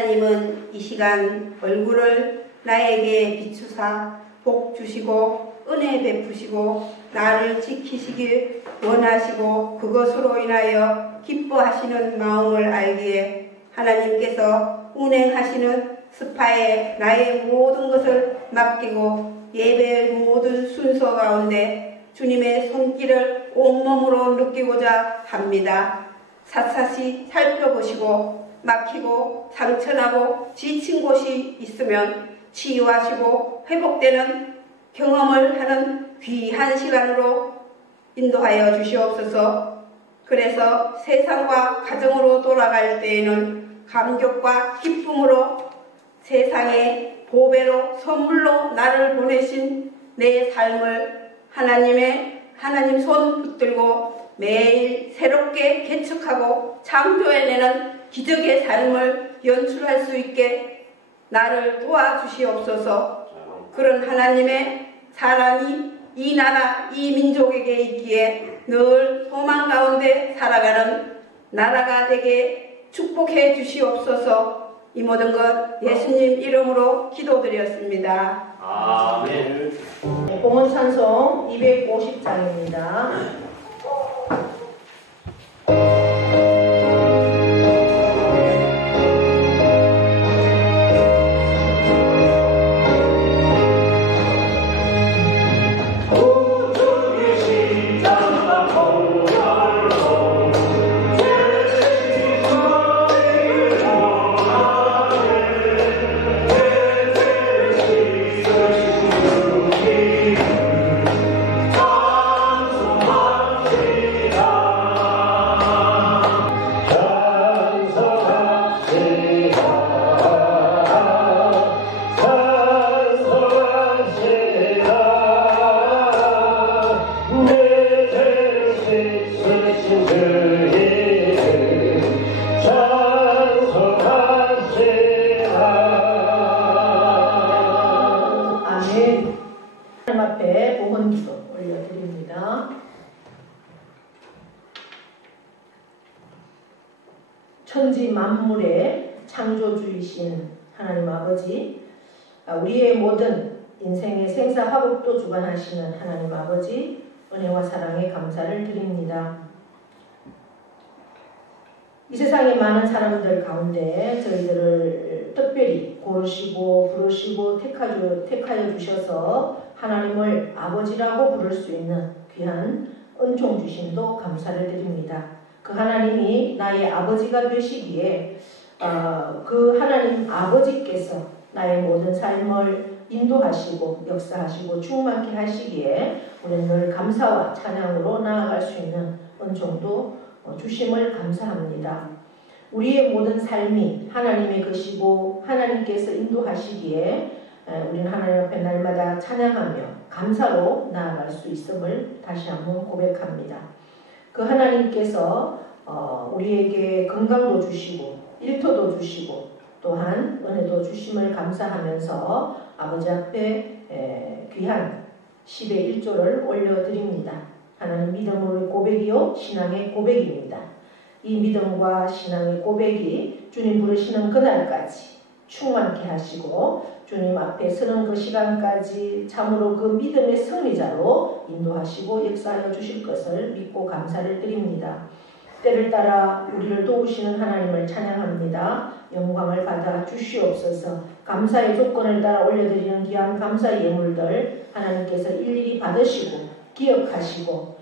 하나님은 이 시간 얼굴을 나에게 비추사 복 주시고 은혜 베푸시고 나를 지키시길 원하시고 그것으로 인하여 기뻐하시는 마음을 알기에 하나님께서 운행하시는 스파에 나의 모든 것을 맡기고 예배의 모든 순서 가운데 주님의 손길을 온몸으로 느끼고자 합니다. 샅샅이 살펴보시고 막히고 상처나고 지친 곳이 있으면 치유하시고 회복되는 경험을 하는 귀한 시간으로 인도하여 주시옵소서. 그래서 세상과 가정으로 돌아갈 때에는 감격과 기쁨으로 세상에 보배로 선물로 나를 보내신 내 삶을 하나님 손 붙들고 매일 새롭게 개척하고 창조해내는 기적의 삶을 연출할 수 있게 나를 도와주시옵소서. 그런 하나님의 사람이 이 나라 이 민족에게 있기에 늘 소망 가운데 살아가는 나라가 되게 축복해 주시옵소서. 이 모든 것 예수님 이름으로 기도드렸습니다. 아멘. 봉헌찬송 250장입니다. 천지 만물의 창조주이신 하나님 아버지, 우리의 모든 인생의 생사화복도 주관하시는 하나님 아버지, 은혜와 사랑에 감사를 드립니다. 이 세상의 많은 사람들 가운데 저희들을 특별히 고르시고 부르시고 택하여 주셔서 하나님을 아버지라고 부를 수 있는 귀한 은총 주심도 감사를 드립니다. 그 하나님이 나의 아버지가 되시기에 그 하나님 아버지께서 나의 모든 삶을 인도하시고 역사하시고 충만케 하시기에 우리는 늘 감사와 찬양으로 나아갈 수 있는 은총도 주심을 감사합니다. 우리의 모든 삶이 하나님의 것이고 하나님께서 인도하시기에 우리는 하나님 앞에 날마다 찬양하며 감사로 나아갈 수 있음을 다시 한번 고백합니다. 그 하나님께서 우리에게 건강도 주시고 일터도 주시고 또한 은혜도 주심을 감사하면서 아버지 앞에 귀한 10의 1조를 올려드립니다. 하나님 믿음의 고백이요 신앙의 고백입니다. 이 믿음과 신앙의 고백이 주님 부르시는 그날까지 충만케 하시고 주님 앞에 서는 그 시간까지 참으로 그 믿음의 승리자로 인도하시고 역사하여 주실 것을 믿고 감사를 드립니다. 때를 따라 우리를 도우시는 하나님을 찬양합니다. 영광을 받아 주시옵소서. 감사의 조건을 따라 올려드리는 귀한 감사 예물들 하나님께서 일일이 받으시고 기억하시고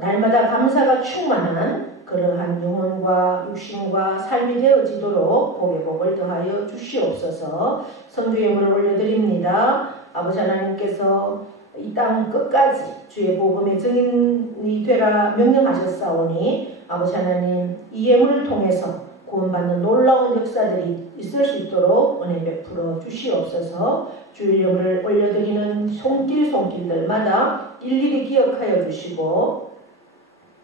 날마다 감사가 충만한 그러한 영혼과 육신과 삶이 되어지도록 복의 복을 더하여 주시옵소서. 성주 예물을 올려드립니다. 아버지 하나님께서 이 땅 끝까지 주의 복음의 증인이 되라 명령하셨사오니 아버지 하나님 이 예물을 통해서 구원받는 놀라운 역사들이 있을 수 있도록 은혜 베풀어 주시옵소서. 주의 이름을 올려드리는 손길들마다 일일이 기억하여 주시고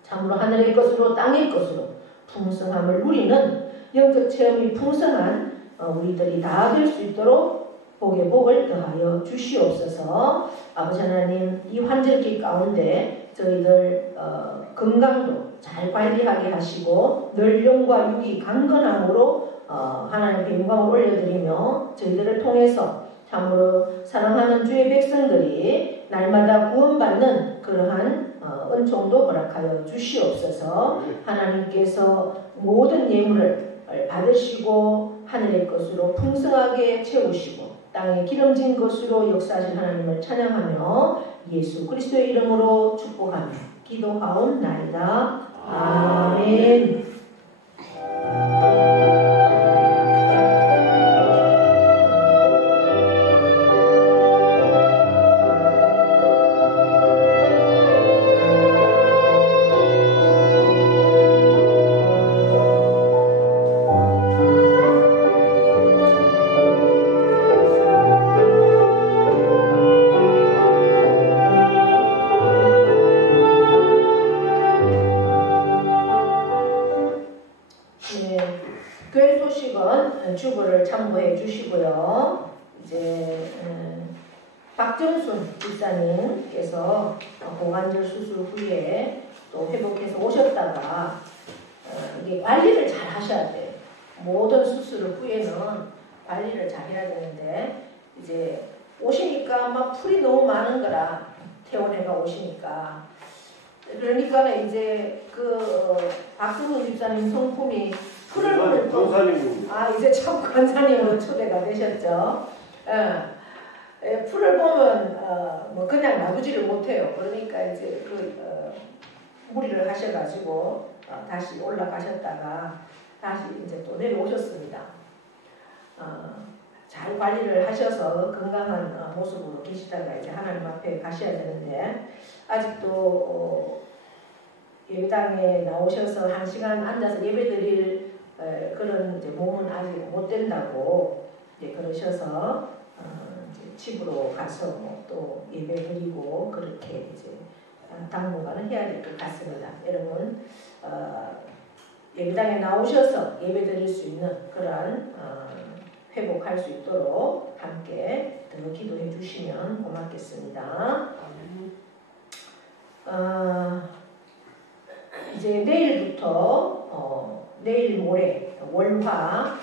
참으로 하늘의 것으로 땅의 것으로 풍성함을 누리는 영적 체험이 풍성한 우리들이 다 될 수 있도록 복의 복을 더하여 주시옵소서. 아버지 하나님 이 환절기 가운데 저희들 건강도 잘 관리하게 하시고 늘 영과 육이 강건함으로 하나님의 영광을 올려드리며 저희들을 통해서 참으로 사랑하는 주의 백성들이 날마다 구원받는 그러한 은총도 허락하여 주시옵소서. 하나님께서 모든 예물을 받으시고 하늘의 것으로 풍성하게 채우시고 땅에 기름진 것으로 역사하신 하나님을 찬양하며 예수 그리스도의 이름으로 축복하며 기도하옵나이다. 아멘. 교회 소식은 주보를 참고해 주시고요. 이제 박정순 집사님께서 고관절 수술 후에 또 회복해서 오셨다가 이게 관리를 잘 하셔야 돼요. 모든 수술 후에는 관리를 잘 해야 되는데 이제 오시니까 막 풀이 너무 많은 거라 퇴원해가 오시니까 그러니까 이제 박정순 집사님 성품이 풀을 보면 또 이제 참 관사님으로 초대가 되셨죠. 풀을 보면 뭐 그냥 놔두지를 못해요. 그러니까 이제 무리를 하셔가지고 다시 올라가셨다가 다시 이제 또 내려오셨습니다. 잘 관리를 하셔서 건강한 모습으로 계시다가 이제 하나님 앞에 가셔야 되는데 아직도 예배당에 나오셔서 1시간 앉아서 예배드릴 그런 이제 몸은 아직 못 된다고 이제 그러셔서 이제 집으로 가서 또 예배드리고 그렇게 이제 당분간은 해야 될 것 같습니다. 여러분 예배당에 나오셔서 예배드릴 수 있는 그러한 회복할 수 있도록 함께 더 기도해 주시면 고맙겠습니다. 이제 내일부터 내일 모레 월화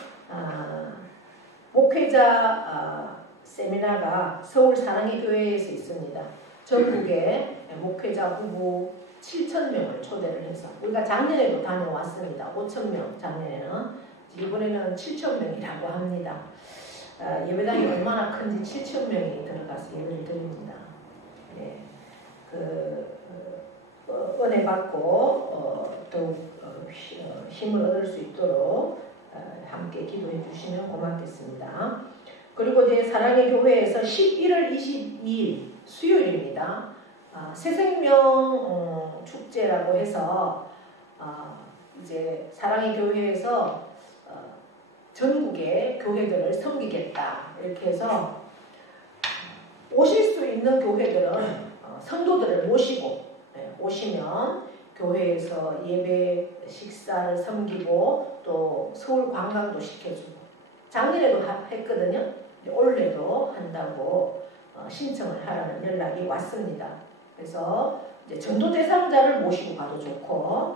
목회자 세미나가 서울 사랑의 교회에서 있습니다. 전국에 목회자 후보 7,000명을 초대를 해서 우리가 작년에도 다녀왔습니다. 5,000명 작년에는 이번에는 7,000명이라고 합니다. 예배당이 얼마나 큰지 7,000명이 들어가서 예배를 드립니다. 네. 은혜 받고 더욱 힘을 얻을 수 있도록 함께 기도해 주시면 고맙겠습니다. 그리고 이제 사랑의 교회에서 11월 22일 수요일입니다. 새생명 축제라고 해서 이제 사랑의 교회에서 전국의 교회들을 섬기겠다 이렇게 해서 오실 수 있는 교회들은 성도들을 모시고 오시면 교회에서 예배 식사를 섬기고 또 서울 관광도 시켜주고 작년에도 했거든요. 올해도 한다고 신청을 하라는 연락이 왔습니다. 그래서 이제 전도 대상자를 모시고 가도 좋고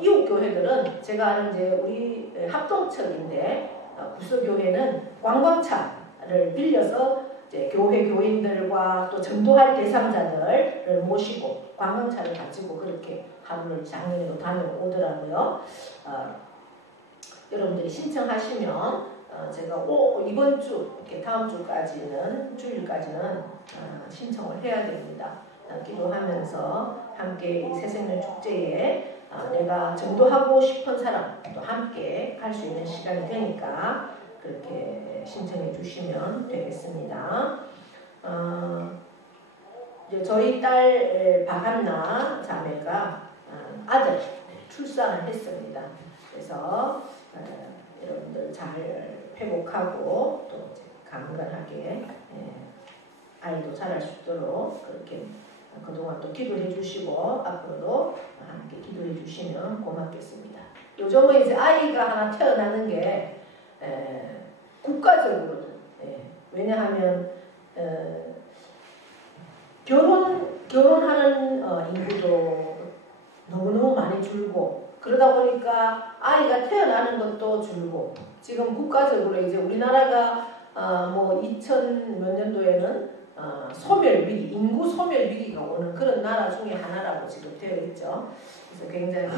이웃 교회들은 제가 아는 이제 우리 합동측인데 구서교회는 관광차를 빌려서 이제 교회 교인들과 또 전도할 대상자들을 모시고 관광차를 가지고 그렇게 하루를 작년에도 다녀오더라고요. 여러분들이 신청하시면 제가 이번 주 이렇게 다음 주까지는 주일까지는 신청을 해야 됩니다. 기도하면서 함께 이 새생명 축제에 내가 전도하고 싶은 사람도 함께 갈 수 있는 시간이 되니까 그렇게 신청해 주시면 되겠습니다. 이제 저희 딸 박한나 자매가 아들 출산을 했습니다. 그래서 여러분들 잘 회복하고 또 강건하게 아이도 자랄 수 있도록 그렇게 그동안 또 기도해 주시고 앞으로도 함께 기도해 주시면 고맙겠습니다. 요즘은 이제 아이가 하나 태어나는 게 국가적으로는 왜냐하면 결혼하는 인구도 너무너무 많이 줄고 그러다 보니까 아이가 태어나는 것도 줄고 지금 국가적으로 이제 우리나라가 뭐 2000 몇 년도에는 소멸 위기, 인구 소멸 위기가 오는 그런 나라 중에 하나라고 지금 되어 있죠. 그래서 굉장히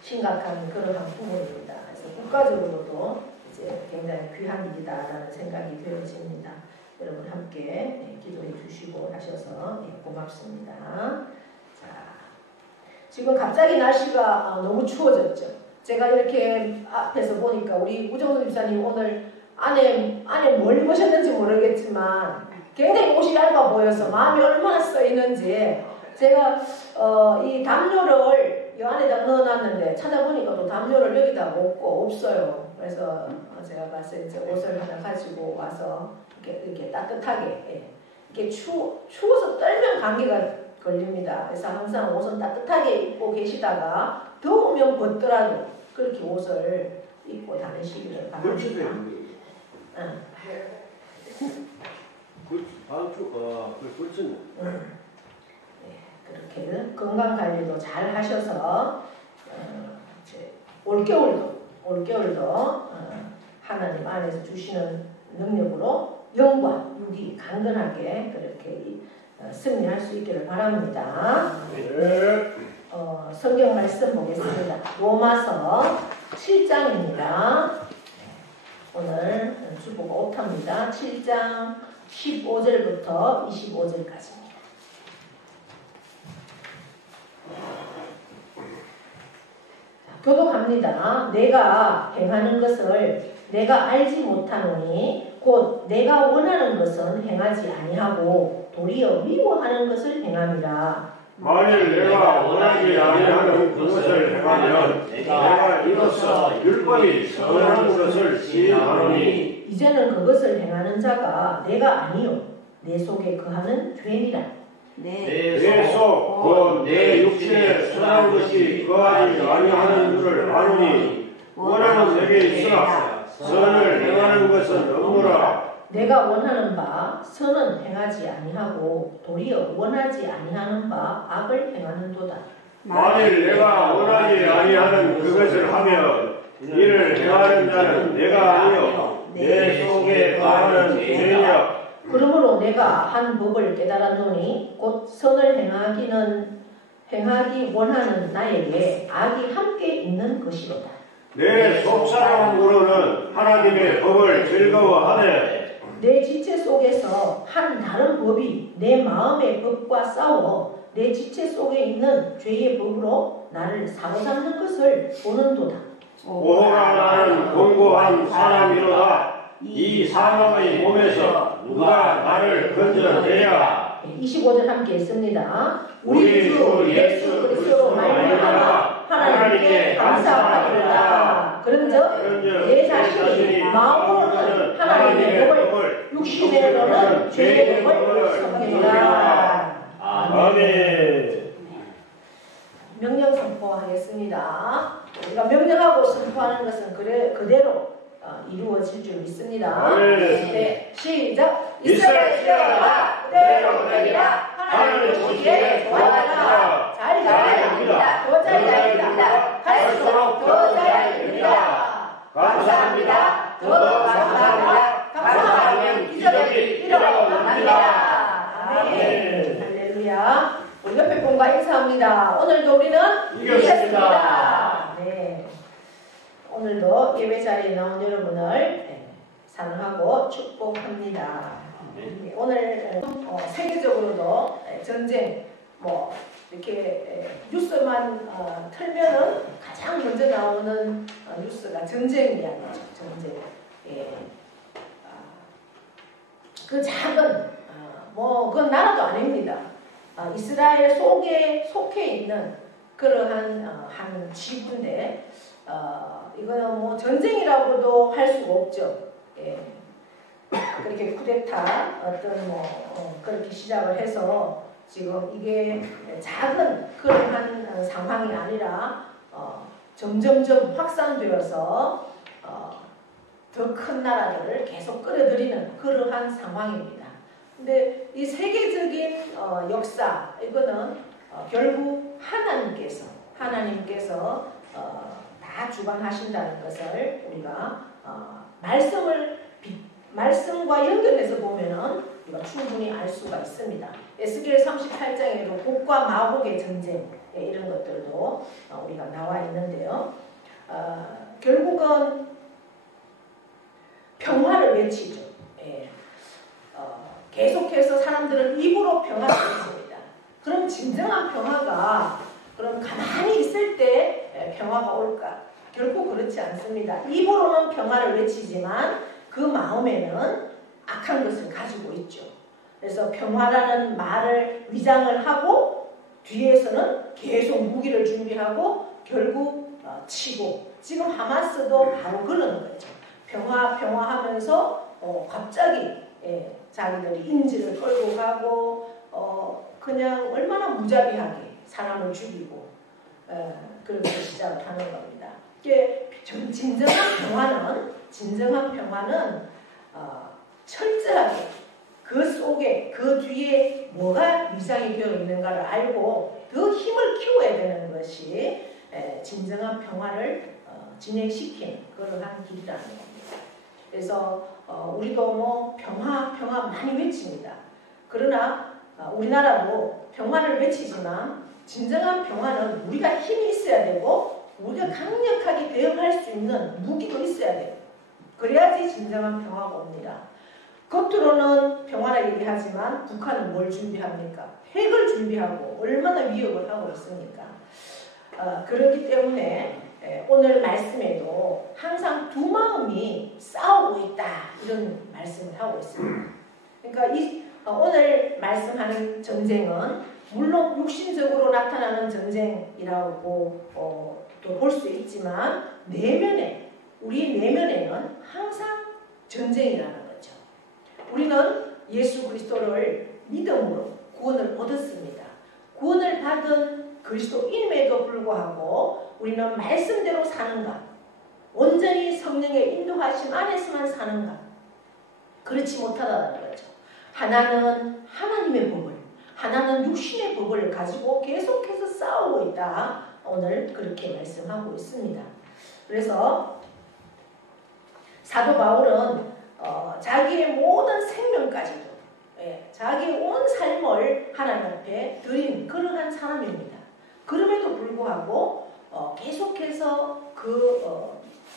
심각한 그러한 부분입니다. 그래서 국가적으로도 이제 굉장히 귀한 일이다라는 생각이 되어집니다. 여러분 함께 기도해 주시고 하셔서 고맙습니다. 자, 지금 갑자기 날씨가 너무 추워졌죠. 제가 이렇게 앞에서 보니까 우리 우정수 집사님 오늘 안에 뭘 입으셨는지 모르겠지만 굉장히 옷이 얇아 보여서 마음이 얼마나 쓰이는지 제가 이 담요를 이 안에다 넣어놨는데 찾아보니까 또 담요를 여기다 없어요. 그래서 제가 가서 이제 옷을 하나 가지고 와서 이렇게 따뜻하게 이게 추워서 떨면 감기가 걸립니다. 그래서 항상 옷은 따뜻하게 입고 계시다가 더우면 벗더라도 그렇게 옷을 입고 다니시기를 바랍니다. 그렇게 건강 관리도 잘 하셔서 올겨울도 하나님 안에서 주시는 능력으로 영과 육이 강건하게 그렇게 승리할 수 있기를 바랍니다. 성경 말씀 보겠습니다. 로마서 7장입니다. 오늘 주보가 오타입니다. 7장 15절부터 25절까지입니다. 교독합니다. 내가 행하는 것을 내가 알지 못하노니 곧 내가 원하는 것은 행하지 아니하고 도리어 미워하는 것을 행함이라. 만일 내가 원하지 아니하는 그것을 행하면 내가 이로써 율법이 선한 것을 시인하노니 이제는 그것을 행하는 자가 내가 아니요 내 속에 거하는 죄니라. 내 속 곧 내 육신에 선한 것이 거하지 아니하는 줄을 아노니 원하는 내게 있으나 선을 행하는 것은 없노라. 내가 원하는 바 선은 행하지 아니하고 도리어 원하지 아니하는 바 악을 행하는도다. 만일 내가 원하지 아니하는 그것을 하면 이를 행하는 자는 내가 아니요 내 속에 거하는 죄니라. 그러므로 내가 한 법을 깨달았노니 곧 선을 행하기 원하는 나에게 악이 함께 있는 것이로다. 내 속사람으로는 하나님의 법을 즐거워하되 내 지체 속에서 한 다른 법이 내 마음의 법과 싸워 내 지체 속에 있는 죄의 법으로 나를 사로잡는 것을 보는도다. 오호라 나는 공고한 사람이로다. 이 사람의 몸에서 누가 나를 건져내랴. 25절 함께 있습니다. 우리 주 예수 그리스도 말미암아 하나님께 감사하리로다. 그런즉 내 자신이 마음으로는 하나님의 법을 육신으로는 죄의 법을 섬기리라. 아멘. 명령 선포하겠습니다. 우리가 명령하고 선포하는 것은 그대로 이루어질 줄 믿습니다. 네, 시작. 이스라엘 되어라 그대로 되리라. 하나님 보시기에 좋아하라. 잘 됩니다. 더 잘 됩니다. 갈수록 더 잘 됩니다. 감사합니다. 더 감사합니다. 감사하면 기적이 일어납니다. 아멘. 할렐루야. 우리 옆에 분과 인사합니다. 오늘도 우리는 이겼습니다. 네. 오늘도 예배 자리에 나온 여러분을 사랑하고 축복합니다. 오늘 세계적으로도 전쟁 이렇게 뉴스만 틀면은 가장 먼저 나오는 뉴스가 전쟁 이야기죠. 전쟁. 그 작은 그건 나라도 아닙니다. 이스라엘 속에 속해 있는 그러한 한 지구인데 이거는 전쟁이라고도 할 수가 없죠. 그렇게 쿠데타 그렇게 시작을 해서 지금 이게 작은 그러한 상황이 아니라 점점점 확산되어서 더 큰 나라들을 계속 끌어들이는 그러한 상황입니다. 근데 이 세계적인 역사 이거는 결국 하나님께서 다 다 주관하신다는 것을 우리가 말씀과 연결해서 보면은 우리가 충분히 알 수가 있습니다. 에스겔 38장에도 곡과 마곡의 전쟁 이런 것들도 우리가 나와 있는데요. 결국은 평화를 외치죠. 예. 계속해서 사람들은 입으로 평화를 외칩니다. 그럼 진정한 평화가 그럼 가만히 있을 때 평화가 올까? 결코 그렇지 않습니다. 입으로는 평화를 외치지만 그 마음에는 악한 것을 가지고 있죠. 그래서 평화라는 말을 위장을 하고 뒤에서는 계속 무기를 준비하고 결국 치고 지금 하마스도 바로 그러는 거죠. 평화 하면서 갑자기 자기들이 인질을 끌고 가고 그냥 얼마나 무자비하게 사람을 죽이고 그렇게 시작을 하는 겁니다. 이게 진정한 평화는 철저하게 그 속에 그 뒤에 뭐가 위장이 되어 있는가를 알고 더 힘을 키워야 되는 것이 진정한 평화를 진행시키는 그러한 길이라는 겁니다. 그래서 우리도 뭐 평화 많이 외칩니다. 그러나 우리나라도 평화를 외치지만 진정한 평화는 우리가 힘이 있어야 되고 우리가 강력하게 대응할 수 있는 무기도 있어야 돼요. 그래야지 진정한 평화가 옵니다. 겉으로는 평화라 얘기하지만 북한은 뭘 준비합니까? 핵을 준비하고 얼마나 위협을 하고 있습니까? 그렇기 때문에 오늘 말씀에도 항상 두 마음이 싸우고 있다 이런 말씀을 하고 있습니다. 그러니까 오늘 말씀하는 전쟁은 물론 육신적으로 나타나는 전쟁이라고 또 볼 수 있지만 우리 내면에는 항상 전쟁이라는 거죠. 우리는 예수 그리스도를 믿음으로 구원을 얻었습니다. 구원을 받은 그리스도인임에도 불구하고 우리는 말씀대로 사는가? 온전히 성령의 인도하심 안에서만 사는가? 그렇지 못하다는 거죠. 하나는 하나님의 법을, 하나는 육신의 법을 가지고 계속해서 싸우고 있다. 오늘 그렇게 말씀하고 있습니다. 그래서 사도 바울은 자기의 모든 생명까지도 자기의 온 삶을 하나님 앞에 드린 그러한 사람입니다. 그럼에도 불구하고 계속해서 그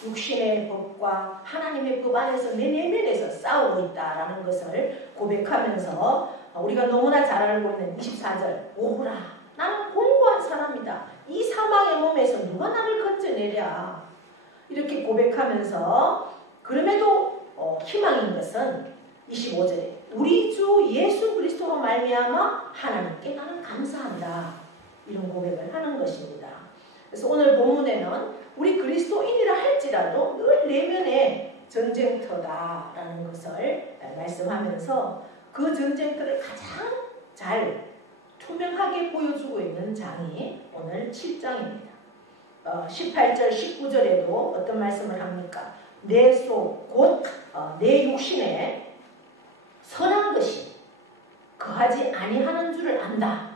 육신의 법과 하나님의 법 안에서 내 내면에서 싸우고 있다라는 것을 고백하면서 우리가 너무나 잘 알고 있는 24절 오라 나는 공고한 사람이다. 이 사망의 몸에서 누가 나를 건져내랴 이렇게 고백하면서 그럼에도 희망인 것은 25절에 우리 주 예수 그리스도로 말미암아 하나님께 나는 감사한다 이런 고백을 하는 것입니다. 그래서 오늘 본문에는 우리 그리스도인이라 할지라도 늘 내면에 전쟁터다라는 것을 말씀하면서 그 전쟁터를 가장 잘 투명하게 보여주고 있는 장이 오늘 7장입니다. 18절 19절에도 어떤 말씀을 합니까? 내 속 곧 내 육신에 선한 것이 거하지 아니하는 줄을 안다.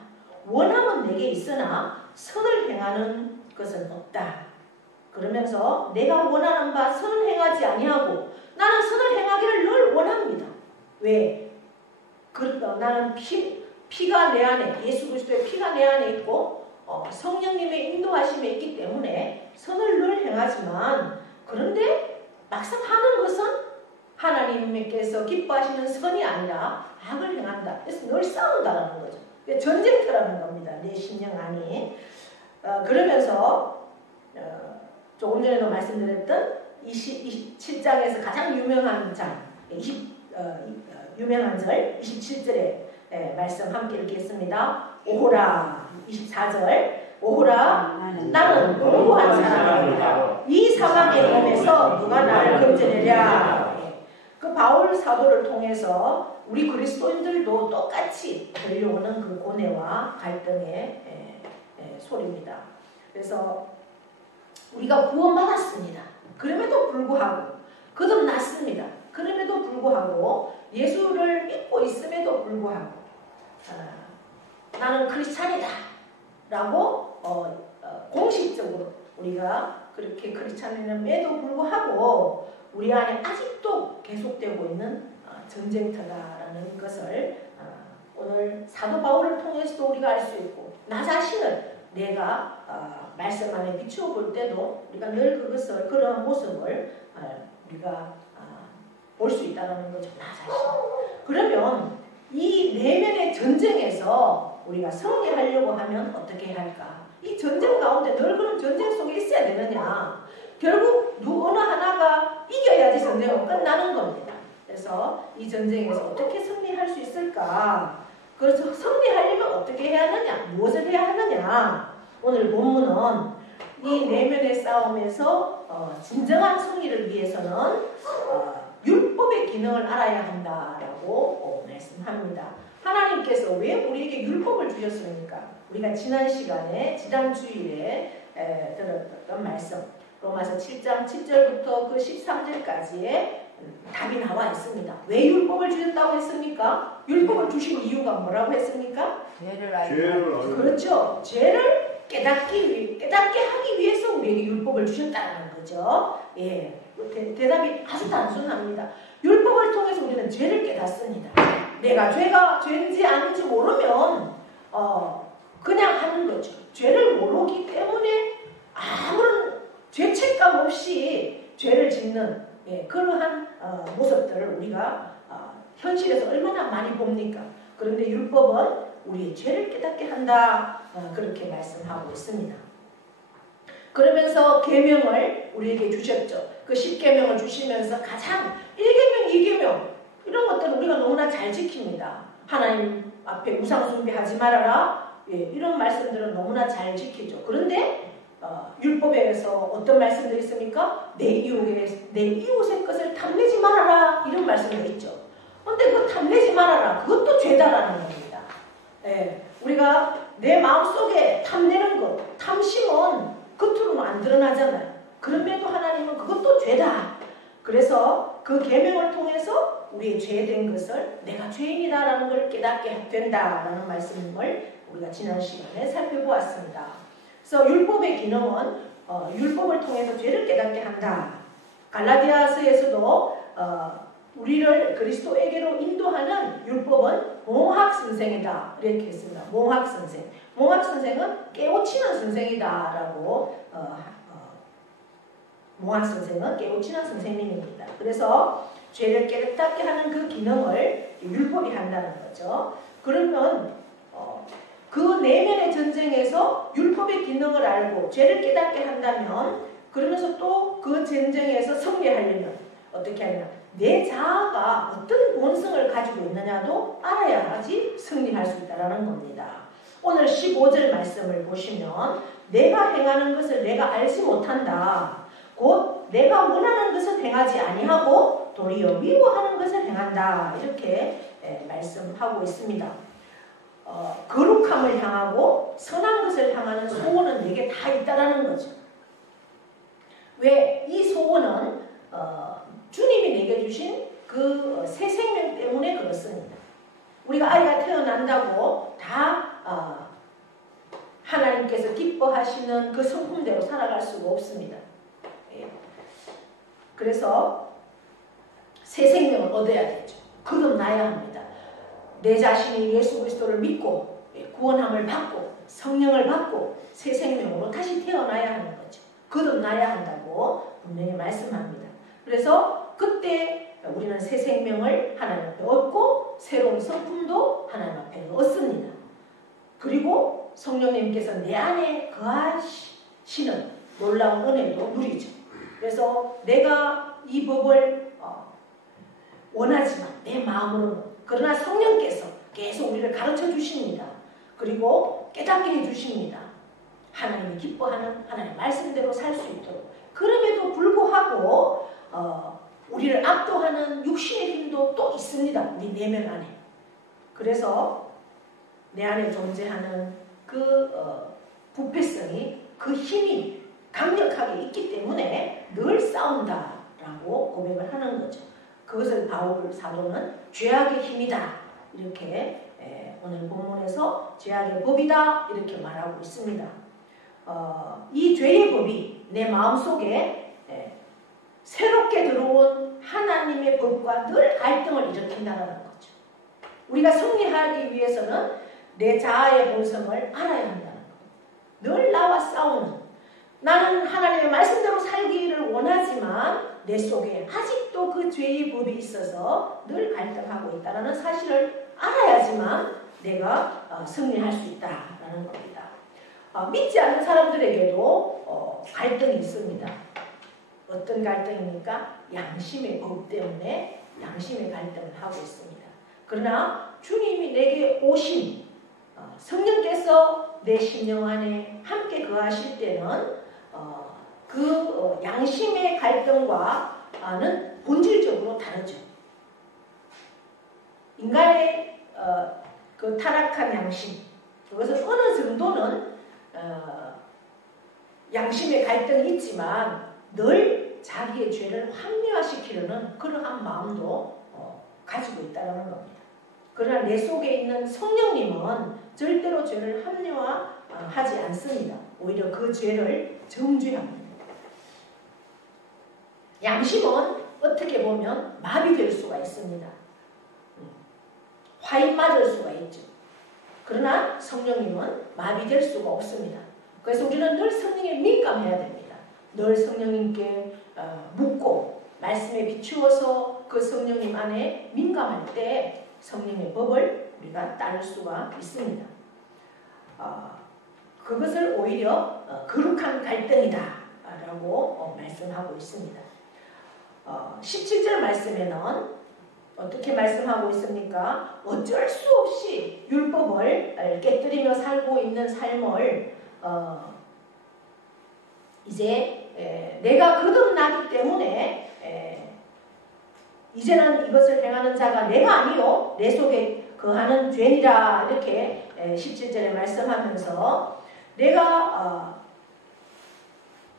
원함은 내게 있으나 선을 행하는 것은 없다. 그러면서 내가 원하는 바 선을 행하지 아니하고 나는 선을 행하기를 늘 원합니다. 왜? 나는 피가 내 안에 예수 그리스도의 피가 내 안에 있고 성령님의 인도하심에 있기 때문에 선을 늘 행하지만 그런데 막상 하는 것은 하나님께서 기뻐하시는 선이 아니라 악을 행한다. 그래서 늘 싸운다라는 거죠. 전쟁터라는 겁니다. 내 심령 안이. 그러면서 조금 전에도 말씀드렸던 27장에서 가장 유명한 장, 유명한 절 27절에 말씀 함께 읽겠습니다. 오호라 24절 오호라 나는 공고한 사람이다. 이 사망의 몸에서 누가 나를 건져내랴. 그 바울 사도를 통해서 우리 그리스도인들도 똑같이 들려오는 그 고뇌와 갈등의 소리입니다. 그래서 우리가 구원받았습니다. 그럼에도 불구하고 거듭났습니다. 그럼에도 불구하고 예수를 믿고 있음에도 불구하고 나는 크리스찬이다 라고 공식적으로 우리가 그렇게 크리스찬임에도 불구하고 우리 안에 아직도 계속되고 있는 전쟁터다라는 것을 오늘 사도 바울을 통해서도 우리가 알 수 있고, 나 자신을 내가 말씀 안에 비추어 볼 때도 우리가 늘 그것을, 그러한 모습을 우리가 볼 수 있다는 거죠. 나 자신. 그러면 이 내면의 전쟁에서 우리가 승리하려고 하면 어떻게 해야 할까? 이 전쟁 가운데 늘 그런 전쟁 속에 있어야 되느냐? 결국 어느 하나가 이겨야지 전쟁은 끝나는 겁니다. 그래서 이 전쟁에서 어떻게 승리할 수 있을까? 그래서 승리하려면 어떻게 해야 하느냐? 무엇을 해야 하느냐? 오늘 본문은 이 내면의 싸움에서 진정한 승리를 위해서는 율법의 기능을 알아야 한다라고 말씀합니다. 하나님께서 왜 우리에게 율법을 주셨습니까? 우리가 지난 시간에, 지난 주일에 들었던 말씀, 로마서 7장 7절부터 그 13절까지의 답이 나와 있습니다. 왜 율법을 주셨다고 했습니까? 율법을 주신 이유가 뭐라고 했습니까? 죄를 알고. 그렇죠. 죄를 깨닫게 하기 위해서 우리에게 율법을 주셨다는 거죠. 예, 대답이 아주 단순합니다. 율법을 통해서 우리는 죄를 깨닫습니다. 내가 죄인지 아닌지 모르면 그냥 하는 거죠. 죄를 모르기 때문에 아무런 죄책감 없이 죄를 짓는 그러한 모습들을 우리가 현실에서 얼마나 많이 봅니까? 그런데 율법은 우리의 죄를 깨닫게 한다, 그렇게 말씀하고 있습니다. 그러면서 계명을 우리에게 주셨죠. 그 10계명을 주시면서 가장 1계명, 2계명 이런 것들은 우리가 너무나 잘 지킵니다. 하나님 앞에 우상 숭배하지 말아라, 이런 말씀들은 너무나 잘 지키죠. 그런데 율법에서 어떤 말씀들이 있습니까? 내 이웃의 것을 탐내지 말아라, 이런 말씀도 있죠. 근데 그 탐내지 말아라, 그것도 죄다라는 겁니다. 우리가 내 마음속에 탐내는 것, 탐심은 겉으로는 안 드러나잖아요. 그럼에도 하나님은 그것도 죄다. 그래서 그 계명을 통해서 우리의 죄된 것을 내가 죄인이다라는 걸 깨닫게 된다라는 말씀을 우리가 지난 시간에 살펴보았습니다. 그래서 율법의 기능은 율법을 통해서 죄를 깨닫게 한다. 갈라디아서에서도 우리를 그리스도에게로 인도하는 율법은 몽학 선생이다, 이렇게 했습니다. 몽학 선생은 깨우치는 선생이다라고, 몽학 선생은 깨우치는 선생님입니다. 그래서 죄를 깨닫게 하는 그 기능을 율법이 한다는 거죠. 그러면 그 내면의 전쟁에서 율법의 기능을 알고 죄를 깨닫게 한다면, 그러면서 또 그 전쟁에서 승리하려면 어떻게 하냐? 내 자아가 어떤 본성을 가지고 있느냐도 알아야지 승리할 수 있다는 겁니다. 오늘 15절 말씀을 보시면 내가 행하는 것을 내가 알지 못한다. 곧 내가 원하는 것을 행하지 아니하고 도리어 미워하는 것을 행한다. 이렇게 말씀하고 있습니다. 거룩함을 향하고 선한 것을 향하는 소원은 내게 다 있다라는 거죠. 왜? 이 소원은 주님이 내게 주신 그 새 생명 때문에 그렇습니다. 우리가 아이가 태어난다고 다 하나님께서 기뻐하시는 그 성품대로 살아갈 수가 없습니다. 그래서 새 생명을 얻어야 되죠. 거듭나야 합니다. 내 자신이 예수 그리스도를 믿고 구원함을 받고 성령을 받고 새 생명으로 다시 태어나야 하는 거죠. 거듭나야 한다고 분명히 말씀합니다. 그래서 그때 우리는 새 생명을 하나님 앞에 얻고 새로운 성품도 하나님 앞에 얻습니다. 그리고 성령님께서 내 안에 거하시는 놀라운 은혜도 누리죠. 그래서 내가 이 법을 원하지만 내 마음으로는, 그러나 성령께서 계속 우리를 가르쳐 주십니다. 그리고 깨닫게 해주십니다. 하나님이 기뻐하는 하나님의 말씀대로 살 수 있도록. 그럼에도 불구하고 우리를 압도하는 육신의 힘도 또 있습니다. 우리 내면 안에. 그래서 내 안에 존재하는 그 부패성이, 그 힘이 강력하게 있기 때문에 늘 싸운다라고 고백을 하는 거죠. 그것을 바울 사도는 죄악의 힘이다, 이렇게 오늘 본문에서 죄악의 법이다, 이렇게 말하고 있습니다. 이 죄의 법이 내 마음속에 새롭게 들어온 하나님의 법과 늘 갈등을 일으킨다는 거죠. 우리가 승리하기 위해서는 내 자아의 본성을 알아야 한다는 거예요. 늘 나와 싸우는, 나는 하나님의 말씀대로 살기를 원하지만 내 속에 아직도 그 죄의 법이 있어서 늘 갈등하고 있다는 사실을 알아야지만 내가 승리할 수 있다라는 겁니다. 믿지 않는 사람들에게도 갈등이 있습니다. 어떤 갈등입니까? 양심의 법 때문에 양심의 갈등을 하고 있습니다. 그러나 주님이 내게 오신 성령께서 내 심령 안에 함께 거하실 때는 그 양심의 갈등과는 본질적으로 다르죠. 인간의 그 타락한 양심, 그것은 어느 정도는 양심의 갈등이 있지만 늘 자기의 죄를 합리화시키려는 그러한 마음도 가지고 있다는 겁니다. 그러나 내 속에 있는 성령님은 절대로 죄를 합리화하지 않습니다. 오히려 그 죄를 정죄합니다. 양심은 어떻게 보면 마비될 수가 있습니다. 화인 맞을 수가 있죠. 그러나 성령님은 마비될 수가 없습니다. 그래서 우리는 늘 성령에 민감해야 됩니다. 늘 성령님께 묻고 말씀에 비추어서 그 성령님 안에 민감할 때 성령의 법을 우리가 따를 수가 있습니다. 그것을 오히려 거룩한 갈등이다 라고 말씀하고 있습니다. 17절 말씀에는 어떻게 말씀하고 있습니까? 어쩔 수 없이 율법을 깨뜨리며 살고 있는 삶을 이제 내가 거듭나기 때문에 이제는 이것을 행하는 자가 내가 아니요 내 속에 거하는 죄니라 이렇게 17절에 말씀하면서 내가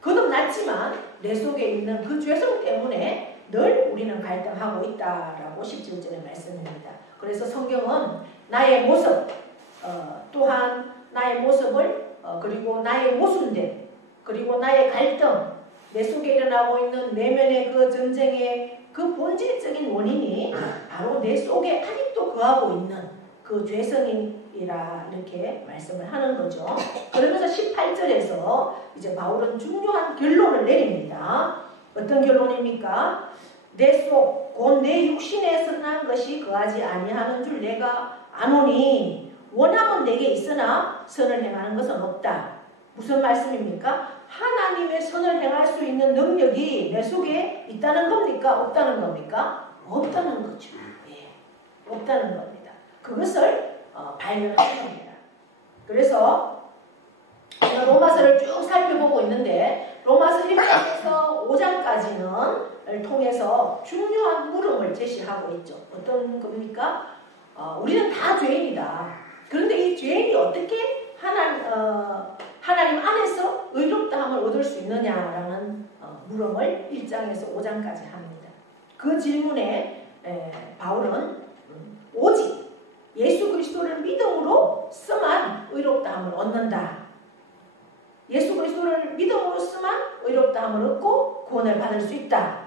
거듭났지만 내 속에 있는 그 죄성 때문에 늘 우리는 갈등하고 있다라고 17절에 말씀합니다. 그래서 성경은 나의 모습 또한 나의 모습을 그리고 나의 모순됨 그리고 나의 갈등 내 속에 일어나고 있는 내면의 그 전쟁의 그 본질적인 원인이 바로 내 속에 아직도 거하고 있는 그 죄성이라 이렇게 말씀을 하는 거죠. 그러면서 18절에서 이제 바울은 중요한 결론을 내립니다. 어떤 결론입니까? 내 속, 곧 내 육신에 선한 것이 거하지 아니하는 줄 내가 아노니 원함은 내게 있으나 선을 행하는 것은 없다. 무슨 말씀입니까? 하나님의 선을 행할 수 있는 능력이 내 속에 있다는 겁니까? 없다는 겁니까? 없다는 거죠. 예, 없다는 겁니다. 그것을 발견하는 겁니다. 그래서 제가 로마서를 쭉 살펴보고 있는데 로마서 1장에서 5장까지는 통해서 중요한 물음을 제시하고 있죠. 어떤 겁니까? 우리는 다 죄인이다. 그런데 이 죄인이 어떻게 하나님 안에서 의롭다함을 얻을 수 있느냐라는 물음을 1장에서 5장까지 합니다. 그 질문에 바울은 오직 예수 그리스도를 믿음으로 쓰만 의롭다함을 얻는다. 예수 그리스도를 믿음으로 쓰만 의롭다함을 얻고 구원을 받을 수 있다.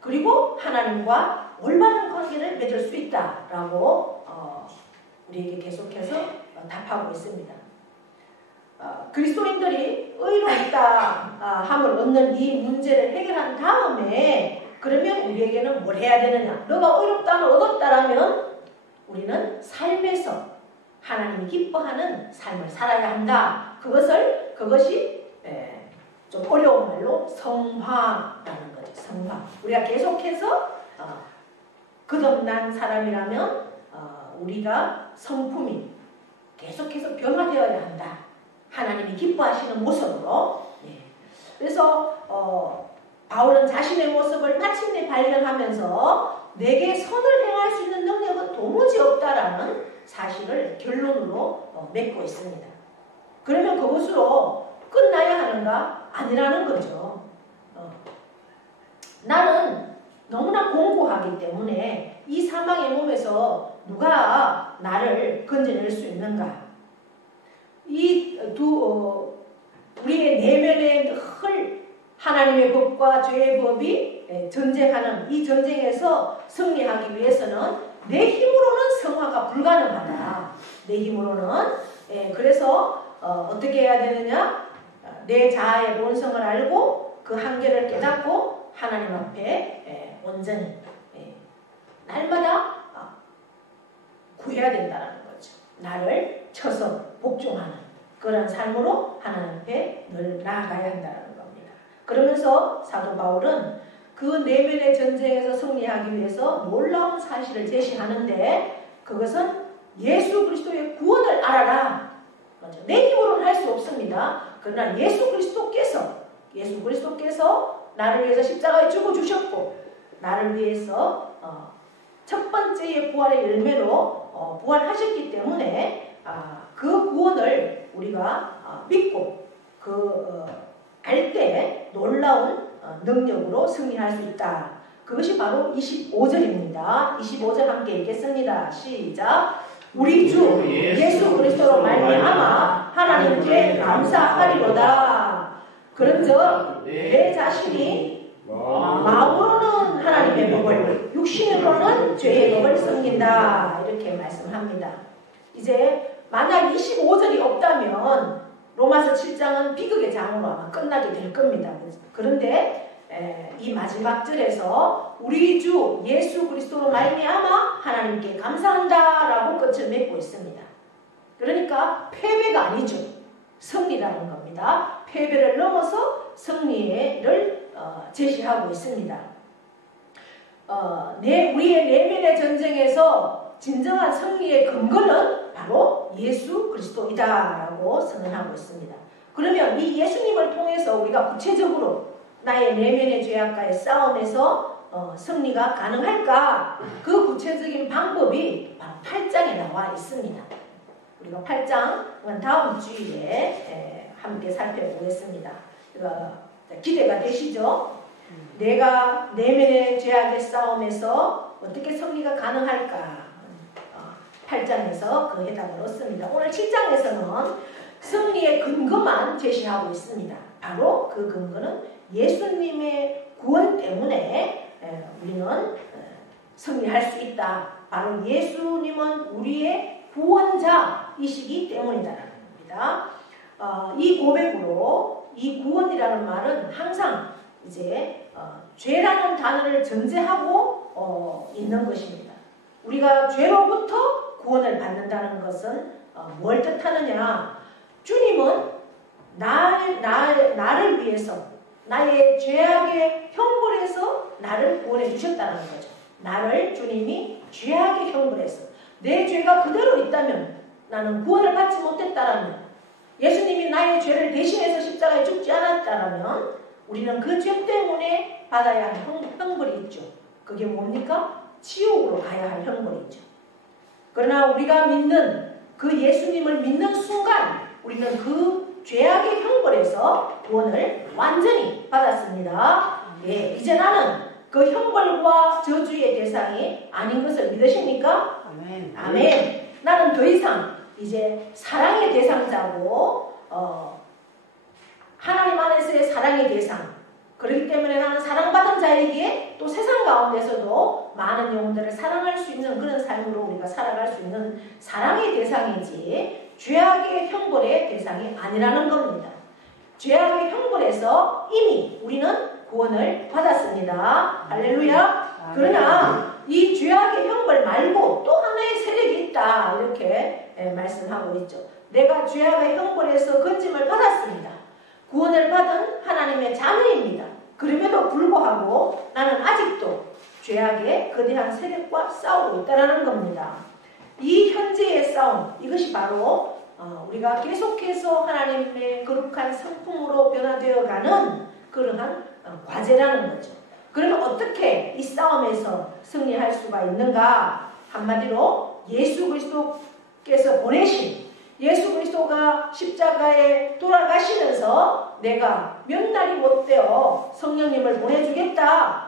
그리고 하나님과 올바른 관계를 맺을 수 있다라고 우리에게 계속해서 답하고 있습니다. 그리스도인들이 의롭다함을 얻는 이 문제를 해결한 다음에 그러면 우리에게는 뭘 해야 되느냐? 너가 의롭다함을 얻었다라면 우리는 삶에서 하나님이 기뻐하는 삶을 살아야 한다. 그것이 좀 어려운 말로 성화라는 거죠. 성화. 우리가 계속해서 거듭난 사람이라면 우리가 성품이 계속해서 변화되어야 한다. 하나님이 기뻐하시는 모습으로. 그래서 바울은 자신의 모습을 마침내 발견하면서 내게 선을 행할 수 있는 능력은 도무지 없다라는 사실을 결론으로 맺고 있습니다. 그러면 그것으로 끝나야 하는가? 아니라는 거죠. 나는 너무나 공고하기 때문에 이 사망의 몸에서 누가 나를 건져낼 수 있는가? 이 우리의 내면에 늘 하나님의 법과 죄의 법이 전쟁하는 이 전쟁에서 승리하기 위해서는 내 힘으로는 성화가 불가능하다. 내 힘으로는. 그래서 어떻게 해야 되느냐? 내 자아의 본성을 알고 그 한계를 깨닫고 하나님 앞에 온전히 날마다 구해야 된다는 거죠. 나를 쳐서 복종하는 그런 삶으로 하나님 앞에 늘 나아가야 한다는 겁니다. 그러면서 사도 바울은 그 내면의 전쟁에서 승리하기 위해서 놀라운 사실을 제시하는데 그것은 예수 그리스도의 구원을 알아라. 맞죠? 내 힘으로는 할 수 없습니다. 그러나 예수 그리스도께서 나를 위해서 십자가에 죽어주셨고 나를 위해서 첫 번째의 부활의 열매로 부활하셨기 때문에 그 구원을 우리가 믿고 알 때 놀라운 능력으로 승리할 수 있다. 그것이 바로 25절입니다. 25절 함께 읽겠습니다. 시작. 우리 주 예수 그리스도로 말미암아 하나님께 감사하리로다. 그런즉 내 자신이 마음으로는 하나님의 법을 육신으로는 죄의 법을 섬긴다. 이렇게 말씀합니다. 이제 만약 25절이 없다면 로마서 7장은 비극의 장으로 아마 끝나게 될 겁니다. 그런데 이 마지막 절에서 우리 주 예수 그리스도로 말미암아 하나님께 감사한다라고 끝을 맺고 있습니다. 그러니까 패배가 아니죠. 승리라는 겁니다. 패배를 넘어서 승리를 제시하고 있습니다. 우리의 내면의 전쟁에서 진정한 승리의 근거는 바로 예수 그리스도이다라고 선언하고 있습니다. 그러면 이 예수님을 통해서 우리가 구체적으로 나의 내면의 죄악과의 싸움에서 승리가 가능할까? 그 구체적인 방법이 바로 8장에 나와 있습니다. 우리가 8장은 다음 주일에 함께 살펴보겠습니다. 기대가 되시죠? 내가 내면의 죄악의 싸움에서 어떻게 승리가 가능할까? 8장에서 그 해답을 얻습니다. 오늘 7장에서는 승리의 근거만 제시하고 있습니다. 바로 그 근거는 예수님의 구원 때문에 우리는 승리할 수 있다. 바로 예수님은 우리의 구원자이시기 때문이다라는 겁니다. 이 고백으로 이 구원이라는 말은 항상 이제 죄라는 단어를 전제하고 있는 것입니다. 우리가 죄로부터 구원을 받는다는 것은 뭘 뜻하느냐? 주님은 나를 위해서 나의 죄악의 형벌에서 나를 구원해 주셨다는 거죠. 나를 주님이 죄악의 형벌에서 내 죄가 그대로 있다면 나는 구원을 받지 못했다라면 예수님이 나의 죄를 대신해서 십자가에 죽지 않았다라면 우리는 그 죄 때문에 받아야 할 형벌이 있죠. 그게 뭡니까? 지옥으로 가야 할 형벌이 있죠. 그러나 우리가 믿는 그 예수님을 믿는 순간 우리는 그 죄악의 형벌에서 구원을 완전히 받았습니다. 이제 나는 그 형벌과 저주의 대상이 아닌 것을 믿으십니까? 아멘. 나는 더 이상 이제 사랑의 대상자고 하나님 안에서의 사랑의 대상. 그렇기 때문에 나는 사랑받은 자에게 또 세상 가운데서도 많은 영혼들을 사랑할 수 있는 그런 삶으로 우리가 살아갈 수 있는 사랑의 대상이지 죄악의 형벌의 대상이 아니라는 겁니다. 죄악의 형벌에서 이미 우리는 구원을 받았습니다. 할렐루야. 그러나 이 죄악의 형벌 말고 또 하나의 세력이 있다. 이렇게 말씀하고 있죠. 내가 죄악의 형벌에서 건짐을 받았습니다. 구원을 받은 하나님의 자녀입니다. 그럼에도 불구하고 나는 아직도 죄악의 거대한 세력과 싸우고 있다는 겁니다. 이 현재의 싸움, 이것이 바로 우리가 계속해서 하나님의 거룩한 성품으로 변화되어가는 그러한 과제라는 거죠. 그러면 어떻게 이 싸움에서 승리할 수가 있는가? 한마디로 예수 그리스도께서 보내신 예수 그리스도가 십자가에 돌아가시면서 내가 몇 날이 못 되어 성령님을 보내주겠다.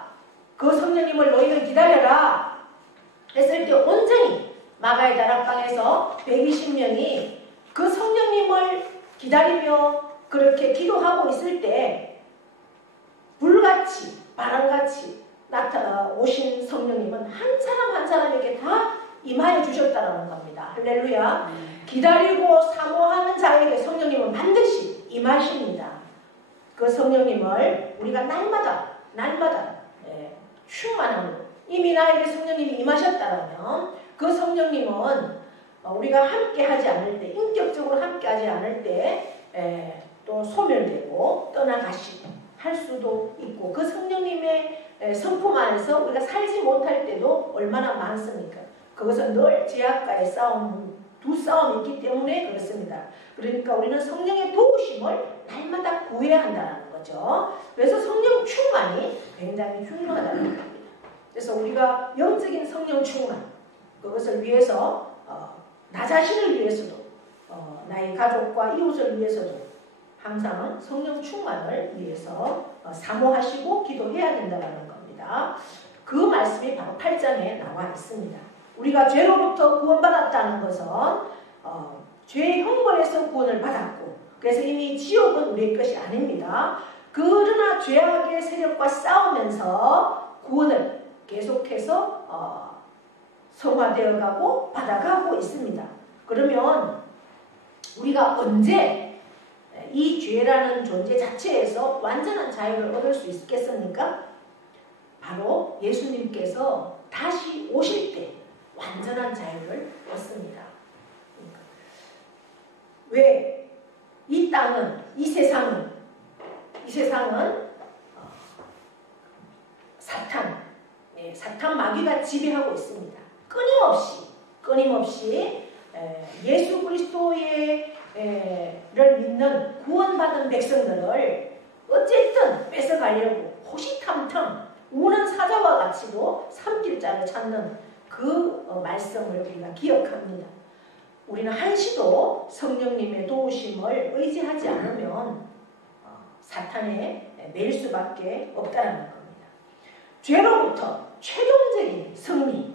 그 성령님을 너희는 기다려라. 했을 때 온전히 마가의 다락방에서 120명이 그 성령님을 기다리며 그렇게 기도하고 있을 때 불같이 바람같이 오신 성령님은 한 사람 한 사람에게 다 임하여 주셨다라는 겁니다. 할렐루야. 기다리고 사모하는 자에게 성령님은 반드시 임하십니다. 그 성령님을 우리가 날마다 충만함으로 이미 나에게 성령님이 임하셨다면 그 성령님은 우리가 함께 하지 않을 때, 인격적으로 함께 하지 않을 때 또 소멸되고 떠나가시고 할 수도 있고, 그 성령님의 성품 안에서 우리가 살지 못할 때도 얼마나 많습니까? 그것은 늘 제약과의 싸움, 두 싸움이 있기 때문에 그렇습니다. 그러니까 우리는 성령의 도우심을 날마다 구해야 한다는 거죠. 그래서 성령 충만이 굉장히 중요하다는 겁니다. 그래서 우리가 영적인 성령 충만, 그것을 위해서 나 자신을 위해서도 나의 가족과 이웃을 위해서도 항상 성령 충만을 위해서 사모하시고 기도해야 된다는 겁니다. 그 말씀이 바로 8장에 나와 있습니다. 우리가 죄로부터 구원받았다는 것은 죄의 형벌에서 구원을 받았고, 그래서 이미 지옥은 우리의 것이 아닙니다. 그러나 죄악의 세력과 싸우면서 구원을 계속해서 성화되어가고 받아가고 있습니다. 그러면 우리가 언제 이 죄라는 존재 자체에서 완전한 자유를 얻을 수 있겠습니까? 바로 예수님께서 다시 오실 때 완전한 자유를 얻습니다. 왜? 이 땅은, 이 세상은 사탄 마귀가 지배하고 있습니다. 끊임없이 예수 그리스도를 믿는 구원받은 백성들을 어쨌든 뺏어가려고 호시탐탐 우는 사자와 같이도 삼킬 자를 찾는 그 말씀을 우리가 기억합니다. 우리는 한시도 성령님의 도우심을 의지하지 않으면 사탄에 매일 수밖에 없다는 겁니다. 죄로부터 최종적인 승리,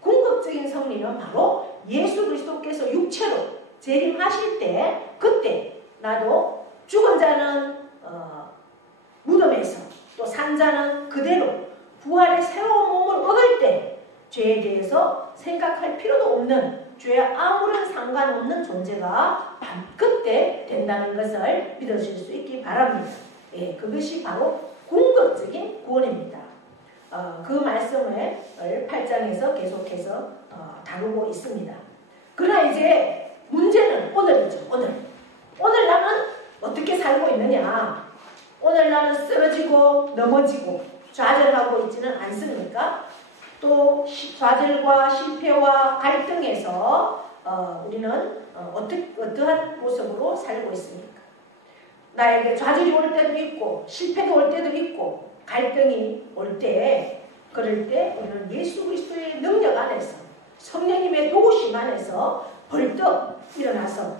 궁극적인 승리는 바로 예수 그리스도께서 육체로 재림하실 때, 그때 나도 죽은 자는 무덤에서, 또 산 자는 그대로 부활의 새로운 몸을 얻을 때 죄에 대해서 생각할 필요도 없는, 죄에 아무런 상관없는 존재가 그때 된다는 것을 믿으실 수 있기 바랍니다. 그것이 바로 궁극적인 구원입니다. 그 말씀을 8장에서 계속해서 다루고 있습니다. 그러나 이제 문제는 오늘이죠. 오늘 나는 어떻게 살고 있느냐? 오늘 나는 쓰러지고 넘어지고 좌절하고 있지는 않습니까? 또 좌절과 실패와 갈등에서 우리는 어떠한 모습으로 살고 있습니까? 나에게 좌절이 올 때도 있고 실패도 올 때도 있고 갈등이 올 때, 그럴 때 우리는 예수 그리스도의 능력 안에서, 성령님의 도우심 안에서 벌떡 일어나서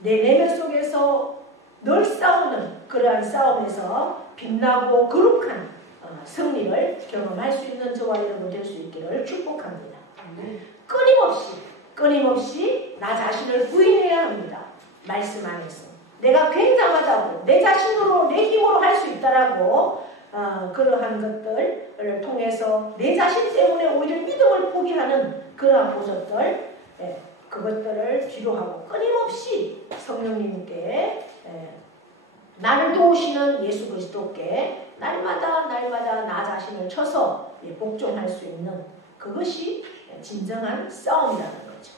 내 내면 속에서 늘 싸우는 그러한 싸움에서 빛나고 거룩한 승리를 경험할 수 있는 저와 여러분 될 수 있기를 축복합니다. 끊임없이 나 자신을 부인해야 합니다. 말씀 안에서 내가 굉장하다고, 내 자신으로 내 힘으로 할 수 있다라고 그러한 것들을 통해서 내 자신 때문에 오히려 믿음을 포기하는 그러한 모습들, 그것들을 뒤로하고 끊임없이 성령님께, 나를 도우시는 예수 그리스도께 날마다 나 자신을 쳐서 복종할 수 있는, 그것이 진정한 싸움이라는 거죠.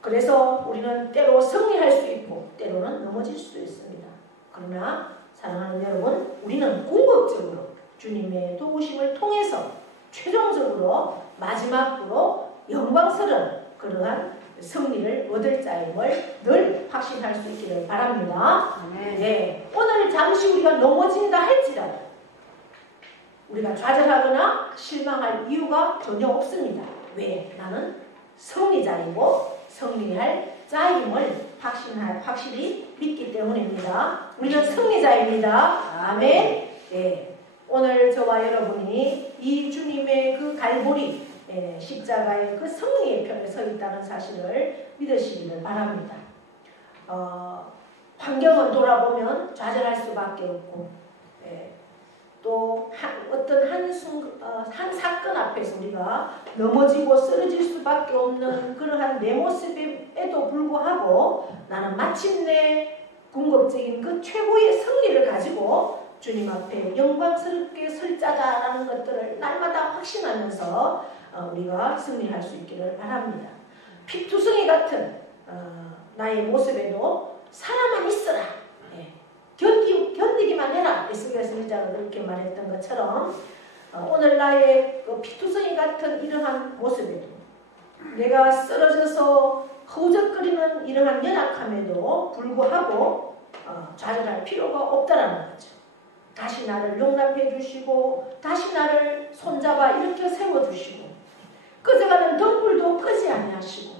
그래서 우리는 때로 승리할 수 있고 때로는 넘어질 수도 있습니다. 그러나 사랑하는 여러분, 우리는 궁극적으로 주님의 도우심을 통해서 최종적으로 마지막으로 영광스러운 그러한 승리를 얻을 자임을 늘 확신할 수 있기를 바랍니다. 오늘 잠시 우리가 넘어진다 할지라도 우리가 좌절하거나 실망할 이유가 전혀 없습니다. 왜? 나는 승리자이고 승리할 자임을 확실히 믿기 때문입니다. 우리는 승리자입니다. 아멘. 오늘 저와 여러분이 이 주님의 그 갈보리 십자가의 그 승리의 편에 서 있다는 사실을 믿으시기를 바랍니다. 환경을 돌아보면 좌절할 수밖에 없고, 또 어떤 한 사건 앞에서 우리가 넘어지고 쓰러질 수밖에 없는 그러한 내 모습에도 불구하고 나는 마침내 궁극적인 그 최고의 승리를 가지고 주님 앞에 영광스럽게 설 자다라는 것들을 날마다 확신하면서 우리가 승리할 수 있기를 바랍니다. 피투성이 같은 나의 모습에도 살아만 있어라. 견디기만 해라. 에스겔 선지자가 그렇게 말했던 것처럼 오늘 나의 그 피투성이 같은 이러한 모습에도 내가 쓰러져서 허우적거리는 이러한 연약함에도 불구하고 좌절할 필요가 없다라는 거죠. 다시 나를 용납해 주시고 다시 나를 손잡아 이렇게 세워주시고 꺼져가는 덩굴도 끄지 아니하시고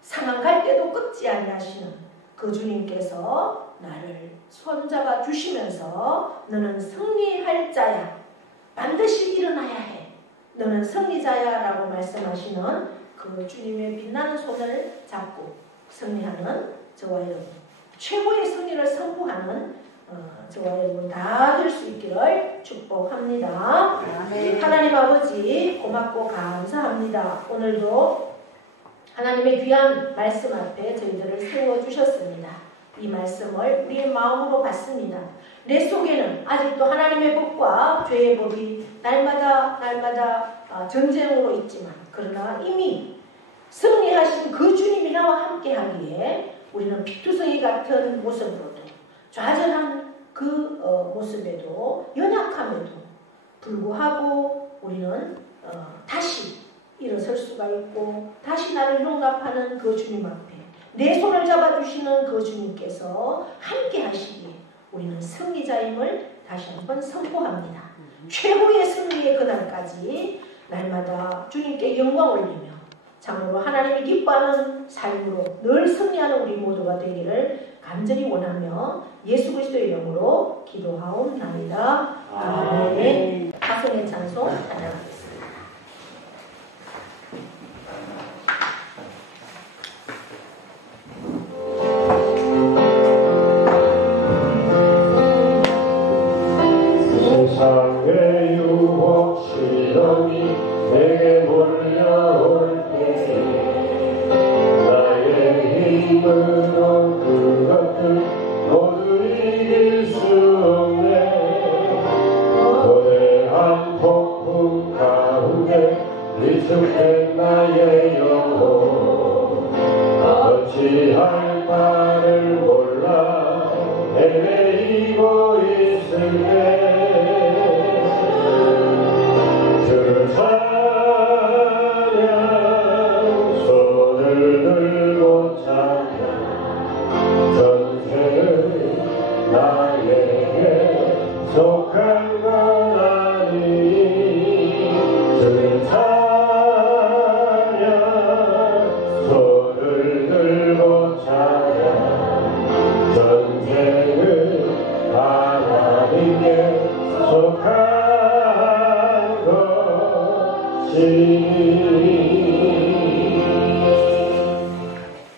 상한 갈 때도 끄지 아니하시는 그 주님께서 나를 손잡아 주시면서 너는 승리할 자야. 반드시 일어나야 해. 너는 승리자야 라고 말씀하시는 그 주님의 빛나는 손을 잡고 승리하는 저와 여러분, 최고의 승리를 선포하는 저와 여러분 다 될 수 있기를 축복합니다. 하나님 아버지 고맙고 감사합니다. 오늘도 하나님의 귀한 말씀 앞에 저희들을 세워주셨습니다. 이 말씀을 우리의 마음으로 받습니다. 내 속에는 아직도 하나님의 법과 죄의 법이 날마다 전쟁으로 있지만 그러나 이미 승리하신 그 주님이 나와 함께 하기에 우리는 피투성이 같은 모습으로도 좌절한 그 모습에도 연약함에도 불구하고 우리는 다시 일어설 수가 있고 다시 나를 용납하는 그 주님 앞에 내 손을 잡아주시는 그 주님께서 함께 하시기에 우리는 승리자임을 다시 한번 선포합니다. 최고의 승리의 그날까지 날마다 주님께 영광 올리며 참으로 하나님이 기뻐하는 삶으로 늘 승리하는 우리 모두가 되기를 간절히 원하며 예수 그리스도의 이름으로 기도하옵나이다. 아멘. 가성의 찬송 찬양하겠습니다. 세상의 유혹 시련이 내게 몰려올 때 나의 힘으로 그것들 모두 이길 수 없네. 거대한 폭풍 가운데 위축된 나의 영혼 어찌할 바를 몰라 헤매이고 있을 때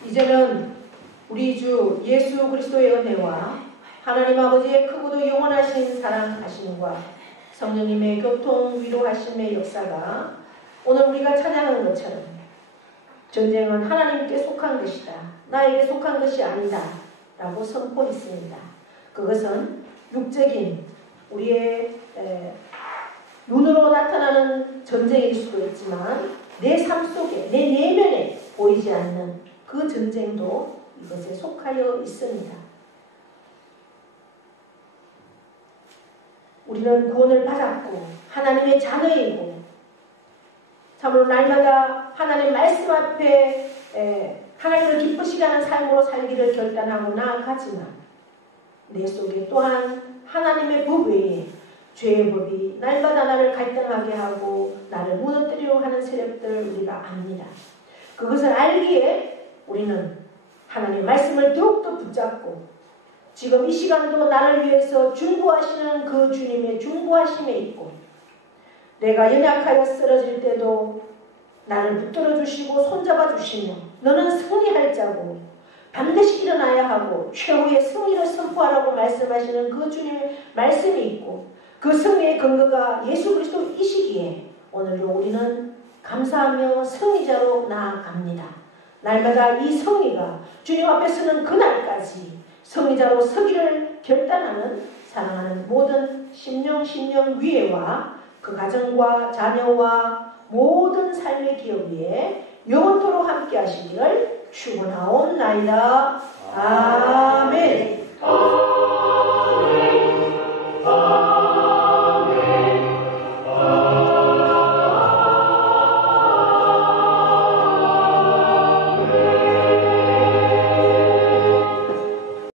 이제는 우리 주 예수 그리스도의 은혜와 하나님 아버지의 크고도 영원하신 사랑하심과 성령님의 교통 위로하심의 역사가 오늘 우리가 찬양한 것처럼 전쟁은 하나님께 속한 것이다. 나에게 속한 것이 아니다. 라고 선포했습니다. 그것은 육적인 우리의 눈으로 나타나는 전쟁일 수도 있지만 내 삶 속에 내 내면에 보이지 않는 그 전쟁도 이것에 속하여 있습니다. 우리는 구원을 받았고 하나님의 자녀이고 참으로 날마다 하나님 말씀 앞에 하나님을 기쁘시게 하는 삶으로 살기를 결단하고 나아가지만 내 속에 또한 하나님의 법 외에 죄의 법이 날마다 나를 갈등하게 하고 나를 무너뜨리려고 하는 세력들을 우리가 압니다. 그것을 알기에 우리는 하나님의 말씀을 더욱더 붙잡고 지금 이 시간도 나를 위해서 중보하시는 그 주님의 중보하심에 있고 내가 연약하여 쓰러질 때도 나를 붙들어 주시고 손잡아 주시며 너는 승리할 자고 반드시 일어나야 하고 최후의 승리를 선포하라고 말씀하시는 그 주님의 말씀이 있고 그 승리의 근거가 예수 그리스도이시기에 오늘도 우리는 감사하며 승리자로 나아갑니다. 날마다 이 승리가 주님 앞에 서는 그날까지 승리자로 서기를 결단하는 사랑하는 모든 심령 위에와 그 가정과 자녀와 모든 삶의 기업 위에 영원토록 함께 하시기를 축원하옵나이다. 아멘.